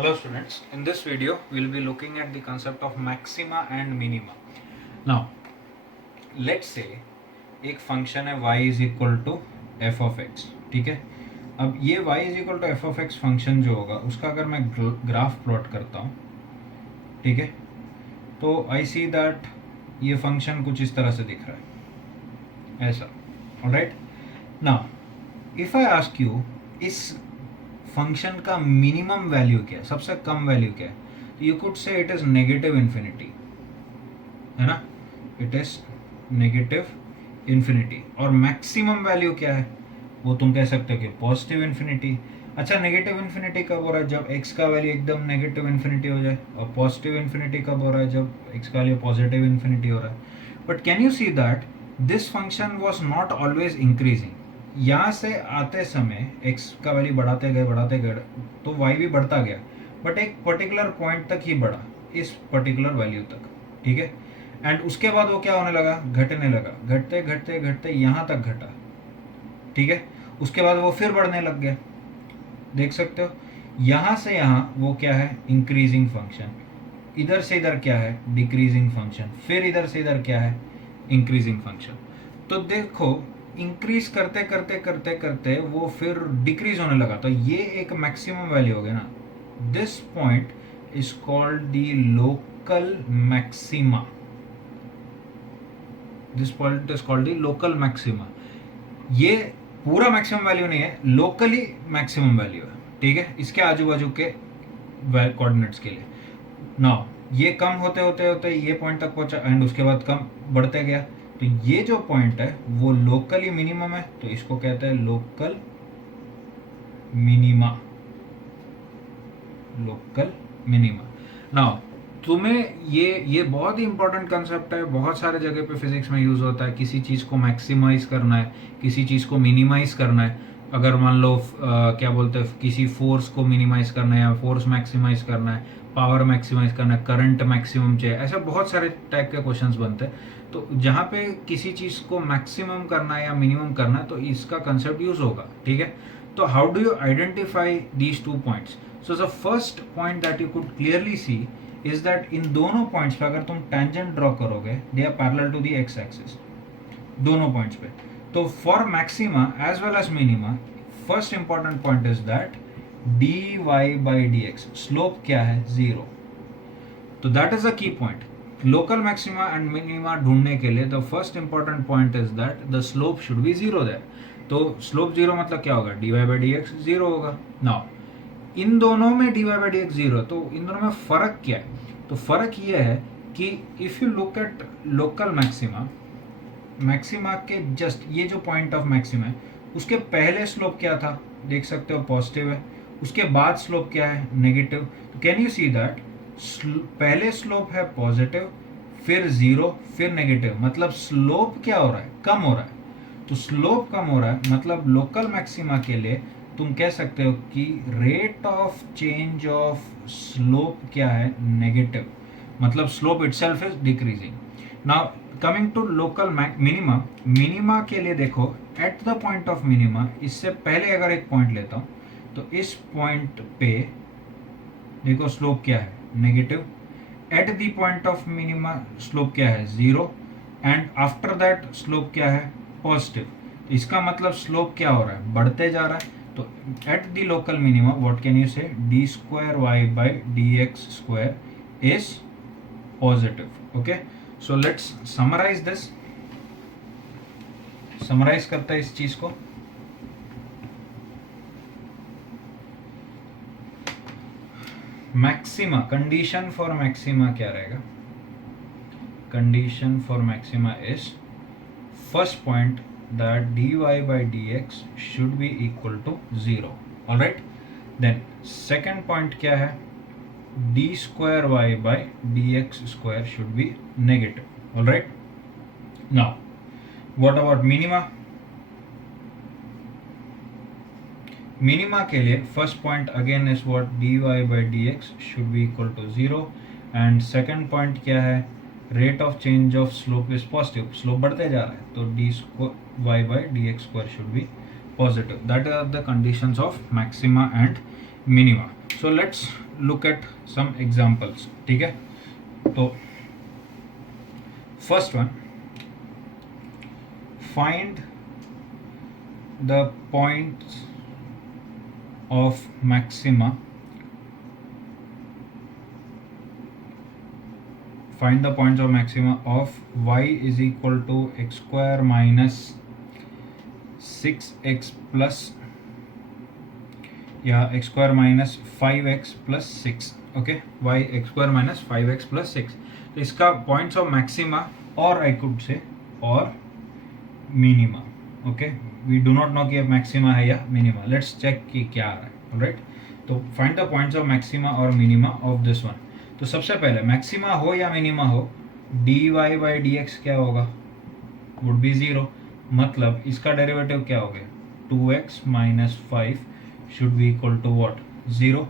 Hello students, in this video we will be looking at the concept of maxima and minima. Now let's say एक function है y is equal to f of x, ठीक है. अब ये y is equal to f of x function जो होगा उसका अगर मैं ग्राफ प्लॉट करता हूँ, ठीक है, तो आई सी दैट ये फंक्शन कुछ इस तरह से दिख रहा है, ऐसा. Alright, now if I ask you इस फंक्शन का मिनिमम वैल्यू क्या है, सबसे कम वैल्यू क्या है, तो you could say it is negative infinity, है ना, इट इज नेगेटिव इन्फिनिटी. और मैक्सिमम वैल्यू क्या है, वो तुम कह सकते हो कि पॉजिटिव इन्फिनिटी. अच्छा, नेगेटिव इन्फिनिटी कब हो रहा है, जब x का वैल्यू एकदम नेगेटिव इन्फिनिटी हो जाए. और पॉजिटिव इन्फिनिटी कब हो रहा है, जब x का वैल्यू पॉजिटिव इन्फिनिटी हो रहा है. But can you see that this function was not always increasing. यहाँ से आते समय x का वैल्यू बढ़ाते गए तो y भी बढ़ता गया, बट एक पर्टिकुलर पॉइंट तक ही बढ़ा, इस पर्टिकुलर वैल्यू तक, ठीक है. एंड उसके बाद वो क्या होने लगा, घटने लगा, घटते घटते घटते यहाँ तक घटा, ठीक है. उसके बाद वो फिर बढ़ने लग गया, देख सकते हो. यहाँ से यहाँ वो क्या है, इंक्रीजिंग फंक्शन. इधर से इधर क्या है, डिक्रीजिंग फंक्शन. फिर इधर से इधर क्या है, इंक्रीजिंग फंक्शन. तो देखो इंक्रीज करते करते करते करते वो फिर डिक्रीज होने लगा, तो ये एक मैक्सिमम वैल्यू हो गया ना. This point is called the local maxima. This point is called the local maxima. ये पूरा मैक्सिमम वैल्यू नहीं है, लोकली मैक्सिमम वैल्यू है, ठीक है, इसके आजू बाजू के कोऑर्डिनेट्स के लिए. नाउ ये कम होते होते होते ये पॉइंट तक पहुंचा एंड उसके बाद कम बढ़ते गया, तो ये जो पॉइंट है वो लोकली मिनिमम है, तो इसको कहते हैं local minima. Local minima. Now तुम्हें ये बहुत ही इंपॉर्टेंट कंसेप्ट है, बहुत सारे जगह पे फिजिक्स में यूज होता है. किसी चीज को मैक्सिमाइज करना है, किसी चीज को मिनिमाइज करना है. अगर मान लो क्या बोलते हैं, किसी फोर्स को मिनिमाइज करना है या फोर्स मैक्सिमाइज करना है, पावर मैक्सिमाइज करना है, करंट मैक्सिमम चाहिए, ऐसे बहुत सारे टाइप के क्वेश्चंस बनते हैं. तो जहाँ पे किसी चीज को मैक्सिमम करना है या मिनिमम करना है तो इसका कंसेप्ट यूज होगा, ठीक है. तो how do you identify these two points. So the first point that you could clearly see is that in दोनों पॉइंट्स पे अगर तुम टेंजेंट ड्रॉ करोगे, they are parallel to the X axis, दोनों पॉइंट्स पे. तो for maxima as well as minima, first important point is that dy by dx, slope क्या है, जीरो. तो that is a key point. Local maxima and minima ढूंढने के लिए the first important point is that the slope should be zero there. तो slope zero मतलब क्या होगा, dy by dx जीरो होगा. नाउ इन दोनों में dy by dx जीरो, तो इन दोनों में फर्क क्या है, तो फर्क ये है कि if you look at local maxima, maxima के जस्ट ये जो पॉइंट ऑफ मैक्सिमा है उसके पहले स्लोप क्या था, देख सकते हो पॉजिटिव है, उसके बाद स्लोप क्या है, नेगेटिव. तो कैन यू सी दैट पहले स्लोप है पॉजिटिव, फिर जीरो, फिर नेगेटिव, मतलब स्लोप क्या हो रहा है, कम हो रहा है. तो स्लोप कम हो रहा है मतलब लोकल मैक्सिमा के लिए तुम कह सकते हो कि rate of change of slope क्या है, नेगेटिव, मतलब slope itself is decreasing. Now coming to local minima, minima के लिए देखो at the point of minima, इससे पहले अगर एक पॉइंट लेता हूं तो इस पॉइंट पे देखो स्लोप क्या है, negative. Eight the point of minima slope क्या है, zero. And after that slope क्या है, पॉजिटिव. इसका मतलब स्लोप क्या हो रहा है, बढ़ते जा रहा है. तो at the local minima what can you say, D square Y by D x square is positive. Okay, so let's summarise this. Summarise करते हैं इस चीज को. मैक्सिमा, कंडीशन फॉर मैक्सिमा क्या रहेगा, condition for maxima is first point that dy by dx should be equal to 0. alright, then second point क्या है, d square y by dx square should be negative. alright, now what about minima. Minima के लिए first point again is what, dy by dx should be equal to 0. And second point क्या है, rate of change of slope is positive, slope बढ़ते जा रहा है, तो dy by dx square should be positive. That are the conditions of maxima and minima. So let's look at some examples, ठीक है। तो first one, find the points of maxima, find the points of maxima of y is equal to x square minus 6x plus या x square minus 5x plus 6, okay, y x square minus 5x plus 6। तो इसका points of maxima और आई could say और minima, okay, we do not know कि अब maxima है या minima, let's check कि क्या आ रहा है, ऑलराइट। तो find the points of maxima और मिनिमा ऑफ दिस वन। तो सबसे पहले मैक्सिमा हो या मिनिमा हो, dy बाई डी एक्स क्या होगा, वुड बी 0, मतलब इसका डेरिवेटिव क्या हो गया, 2x minus 5 should be equal to what, 0।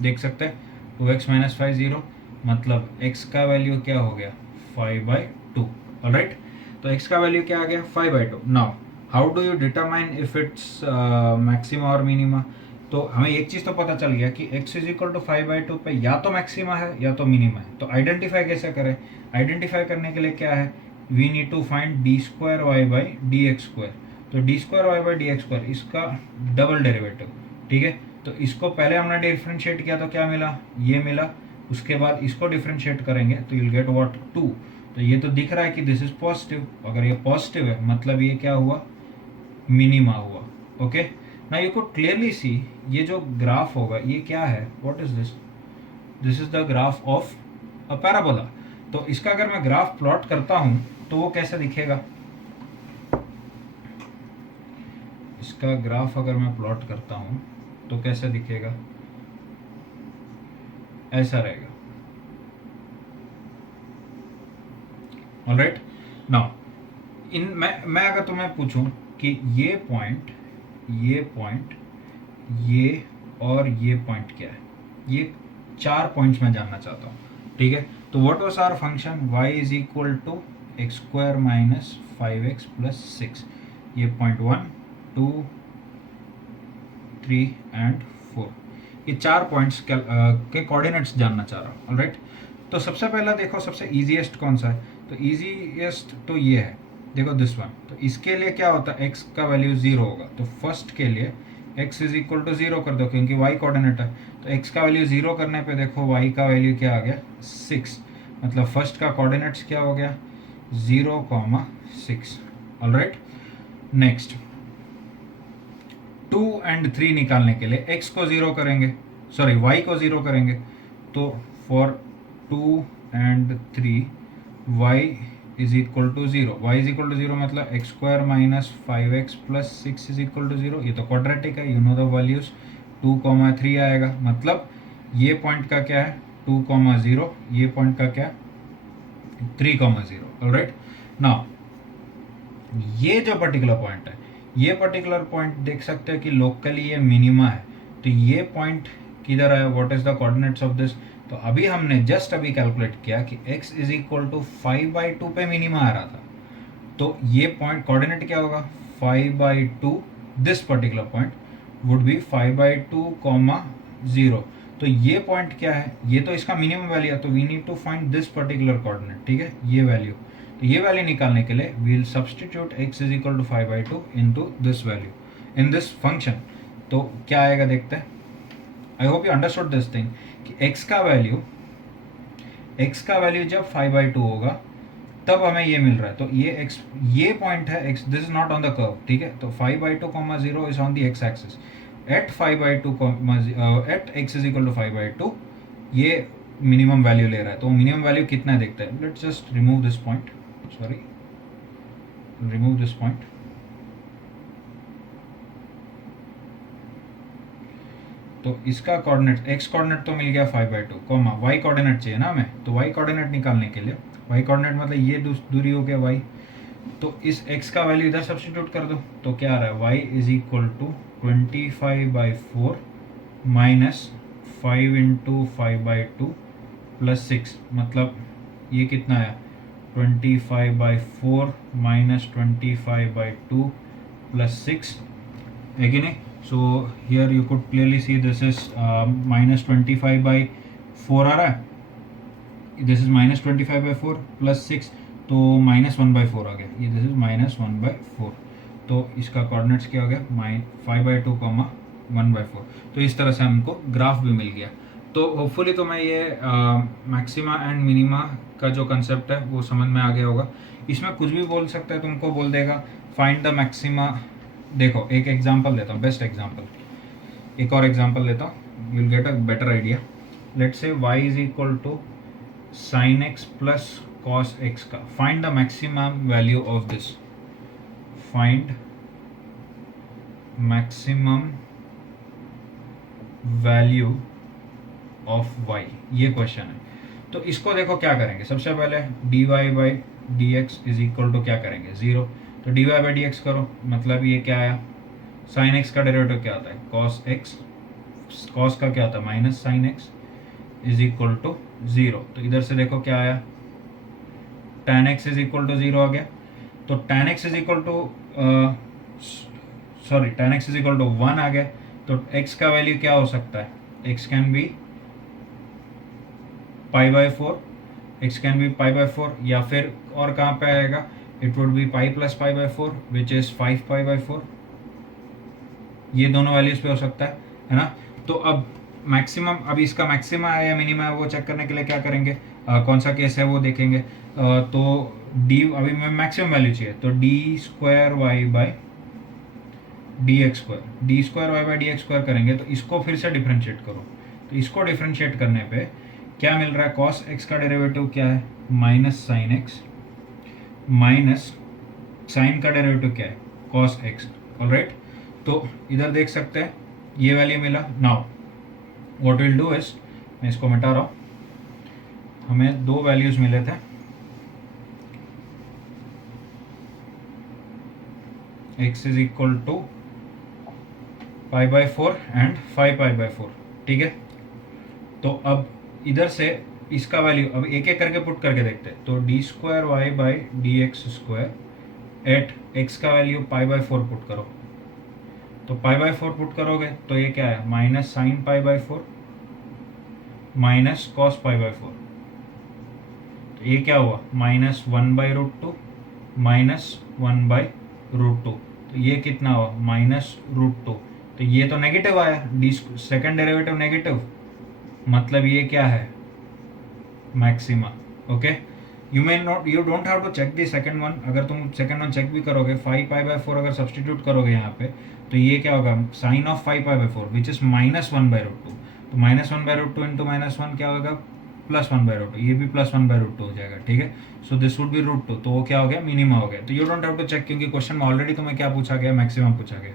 देख सकते हैं 2x माइनस 5 0, मतलब x का वैल्यू क्या हो गया, 5/2, ऑलराइट। तो x का वैल्यू क्या आ गया, 5/2। Now how do you determine if it's maxima और मिनिमा। तो हमें एक चीज़ तो पता चल गया कि x इज इक्वल टू 5/2 पे या तो मैक्सिमा है या तो मिनिमा है। तो आइडेंटिफाई कैसे करें, आइडेंटिफाई करने के लिए क्या है, we need to find d² y by D x square. तो d² y by D x square इसका डबल डेरिवेटिव, ठीक है। तो इसको पहले हमने डिफ्रेंशिएट किया तो क्या मिला, ये मिला, उसके बाद इसको डिफ्रेंशिएट करेंगे तो यूल गेट व्हाट, 2। तो ये तो दिख रहा है कि दिस इज पॉजिटिव, अगर ये पॉजिटिव है मतलब ये क्या हुआ, मिनिमा हुआ, ओके। ना यू कुड क्लियरली सी, ये जो ग्राफ होगा ये क्या है, what is this, this is the graph of a parabola. तो इसका अगर मैं ग्राफ प्लॉट करता हूं तो वो कैसे दिखेगा, इसका ग्राफ अगर मैं प्लॉट करता हूं तो कैसे दिखेगा, ऐसा रहेगा, ऑलराइट। नाउ इन मैं अगर तुम्हें पूछूं कि ये पॉइंट, ये पॉइंट, ये और ये पॉइंट क्या है, ये 4 पॉइंट्स मैं जानना चाहता हूँ, ठीक है। तो what was our function, y is equal to x square minus 5x plus 6, ये पॉइंट 1 2 3 एंड 4, ये 4 पॉइंट्स के कोऑर्डिनेट्स जानना चाह रहा हूँ, ऑलराइट। तो सबसे पहला देखो सबसे इजीएस्ट कौन सा है, तो इजीएस्ट तो ये है, देखो दिस वन। तो इसके लिए क्या होता है, x का वैल्यू 0 होगा, तो फर्स्ट के लिए x इज इक्वल टू 0 कर दो क्योंकि y कोऑर्डिनेट है। तो x का वैल्यू 0 करने पे देखो y का वैल्यू क्या आ गया, 6, मतलब फर्स्ट का कोऑर्डिनेट्स क्या हो गया, 0,6, ऑलराइट। नेक्स्ट 2 एंड 3 निकालने के लिए x को 0 करेंगे, सॉरी y को 0 करेंगे, तो for 2 and 3 y is equal to 0, y is equal to 0 मतलब x square minus 5x plus 6 is equal to 0, ये तो क्वाड्रेटिक है, यू नो द वैल्यूज, 2,3 आएगा, मतलब ये पॉइंट का क्या है 2,0, ये पॉइंट का क्या 3,0, ऑलराइट। नाउ ये जो पर्टिकुलर पॉइंट है, ये पर्टिकुलर पॉइंट देख सकते हैं कि लोकली ये मिनिमा है, तो ये पॉइंट किधर है, what is the coordinates of this. तो अभी हमने जस्ट अभी कैलकुलेट किया कि x इज इक्वल टू 5/2 पे मिनिमा आ रहा था, तो ये पॉइंट कोऑर्डिनेट क्या होगा 5/2, this particular point would be 5/2, 0। तो ये पॉइंट क्या है, ये तो इसका मिनिमम वैल्यू है, तो we need to find this particular coordinate, ठीक है, ये वैल्यू। तो ये वैल्यू निकालने के लिए we will substitute x is equal to 5/2 into this value in this function. तो क्या आएगा देखते हैं, I hope you understood this thing कि x का वैल्यू जब 5/2 होगा तब हमें ये मिल रहा है, तो ये पॉइंट है x, this is not on the curve, ठीक है। तो 5/2, 0 is on the x axis, at 5/2 at x is equal to 5/2 ये मिनिमम वैल्यू ले रहा है। तो मिनिमम वैल्यू कितना है देखते हैं, let's just remove this point, sorry remove this point. तो इसका कोऑर्डिनेट x कोऑर्डिनेट तो मिल गया 5/2, y कोऑर्डिनेट चाहिए ना हमें, तो y कोऑर्डिनेट निकालने के लिए, y कोऑर्डिनेट मतलब ये दूरी हो गया y, तो इस x का वैल्यू इधर सब्स्टिट्यूट कर दो, तो क्या आ रहा है y is equal to 25/4 minus 5 into 5/2 plus 6, मतलब ये कितना आया 25/4 माइनस 25/2 प्लस 6 है कि नहीं। So here you could clearly see this is -25/4 आ रहा है, दिस इज -25/4 +6, तो -1/4 आ गया, ये दिस इज -1/4, तो इसका कोऑर्डिनेट्स क्या हो गया 5/2, 1/4। तो इस तरह से हमको ग्राफ भी मिल गया। तो होपफुली तो मैं ये मैक्सिमा एंड मिनिमा का जो कंसेप्ट है वो समझ में आ गया होगा। इसमें कुछ भी बोल सकता है, तुमको बोल देगा फाइंड द मैक्सिमा। देखो एक एग्जांपल देता हूँ, बेस्ट एग्जांपल, एक और एग्जांपल लेता हूँ, you will get a better idea. Let's say y is equal to sin x plus cos x का find the maximum value of this, find maximum value of y, ये question है। तो इसको देखो क्या करेंगे, सबसे पहले dy/dx इज इक्वल टू क्या करेंगे 0, तो dy/dx करो, मतलब ये क्या आया, sin x का डेरिवेटिव क्या आता है cos x, cos का क्या आता है -sin x is equal to 0, तो इधर से देखो क्या आया tan x is equal to 0 आ गया। तो tan x is equal to tan x is equal to 1 आ गया, तो x का वैल्यू क्या हो सकता है, x can be π/4, x can be π/4, या फिर और कहाँ पे आएगा, it would be π + π/4 which is 5π/4, ये दोनों वैल्यूज पे हो सकता है ना। तो अब मैक्सिमम, अब इसका मैक्सिमा है या मिनिमा है वो चेक करने के लिए क्या करेंगे, कौन सा केस है वो देखेंगे। तो डी, अभी मैं मैक्सिमम वैल्यू चाहिए, तो d²y/dx² करेंगे, तो इसको फिर से डिफ्रेंशिएट करो, तो इसको डिफ्रेंशिएट करने पे क्या मिल रहा है, cos x का डेरिवेटिव क्या है -sin x, माइनस साइन का डेरिवेटिव क्या है cos x, ऑलराइट। तो इधर देख सकते हैं ये वैल्यू मिला। Now what will do is, मैं इसको मिटा रहा हूँ, हमें दो वैल्यूज मिले थे, x is equal to π/4 and 5π/4, ठीक है। तो अब इधर से इसका वैल्यू अब एक एक करके पुट करके देखते हैं, तो d²y/dx² एट x का वैल्यू π/4 पुट करो, तो π/4 पुट करोगे तो ये क्या है -sin π/4 माइनस cos π/4, तो ये क्या हुआ -1/√2 -1/√2, तो ये कितना हुआ -√2, तो ये तो नेगेटिव आया, डी सेकेंड डेरिवेटिव नेगेटिव, मतलब ये क्या है maxima. Okay, you don't have to check the second one, अगर तुम सेकंड वन चेक भी करोगे 5π/4 अगर सब्सटीट्यूट करोगे यहाँ पे, तो ये क्या होगा साइन ऑफ 5π/4 विच इज -1/√2, तो -1/√2 इंटू -1 क्या होगा +1/√2, ये भी +1/√2 हो जाएगा, ठीक है। सो दिस वुड बी √2, तो वो क्या हो गया मिनिमा हो गया। तो you don't have to check, क्योंकि क्वेश्चन में ऑलरेडी तुम्हें क्या पूछा गया मैक्सिमम पूछा गया।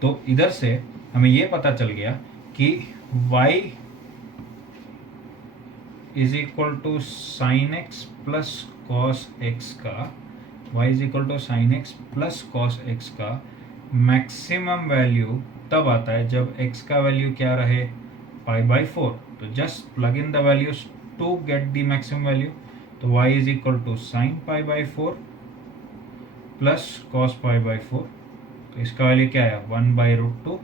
तो इधर से हमें ये पता चल गया कि y is equal to sine x plus cos x का, y is equal to sine x plus cos x का मैक्सिमम वैल्यू तब आता है जब x का वैल्यू क्या रहे π/4। तो just plug in the values to get the maximum value, तो y is equal to sine π/4 plus cos π/4, तो इसका वैल्यू क्या है 1/√2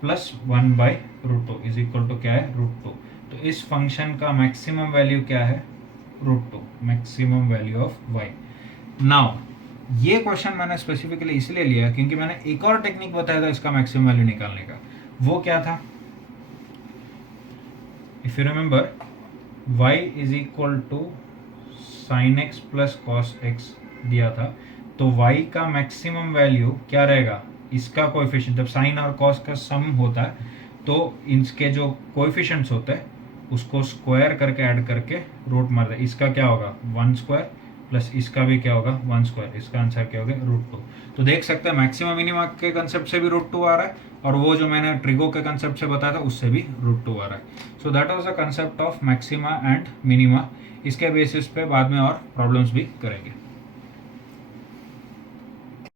प्लस 1/√2 इज इक्वल टू क्या है √2। तो इस फंक्शन का मैक्सिमम वैल्यू क्या है √2, maximum value of y। Now ये क्वेश्चन मैंने स्पेसिफिकली इसलिए लिया क्योंकि मैंने एक और टेक्निक बताया था इसका मैक्सिमम वैल्यू निकालने का, वो क्या था, if you remember y is equal to sine x plus cos x दिया था, तो y का मैक्सिमम वैल्यू क्या रहेगा, इसका कोएफिशिएंट, जब साइन और कॉस का सम होता है तो इनके जो कोएफिशिएंट्स होते हैं उसको स्क्वायर करके ऐड करके रूट मार दे, इसका क्या होगा 1² प्लस इसका भी क्या होगा 1², इसका आंसर क्या होगा √2। तो देख सकते हैं मैक्सिमम मिनिमा के कंसेप्ट से भी √2 आ रहा है, और वो जो मैंने ट्रिगो के कंसेप्ट से बताया था उससे भी √2 आ रहा है। So that was the concept of maxima and minima. इसके बेसिस पे बाद में और प्रॉब्लम्स भी करेंगे।